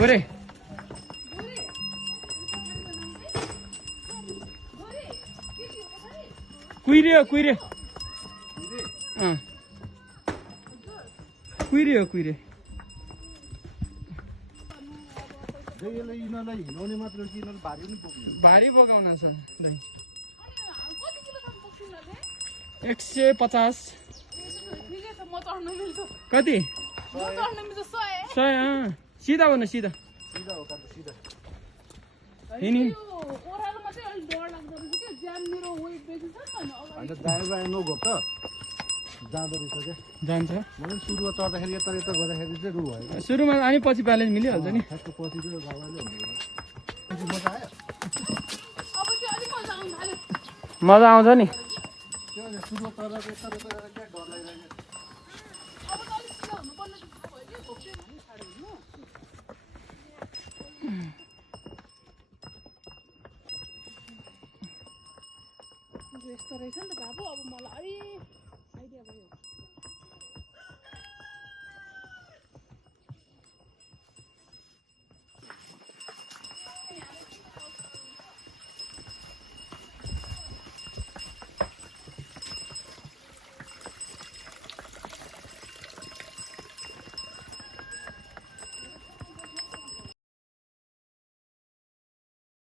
गोरे कुहिरे हो कुहिरे कुहिरे हो कुहिरे भारी बोकाउन छ 150 कति 100 सिधा भन्नु सिधा जान्छ सुरुमा अनि पछि ब्यालेन्स मिलिहाल्छ नि मजा आउँछ नि यस्तो रहेछ नि त बाबु अब मलाई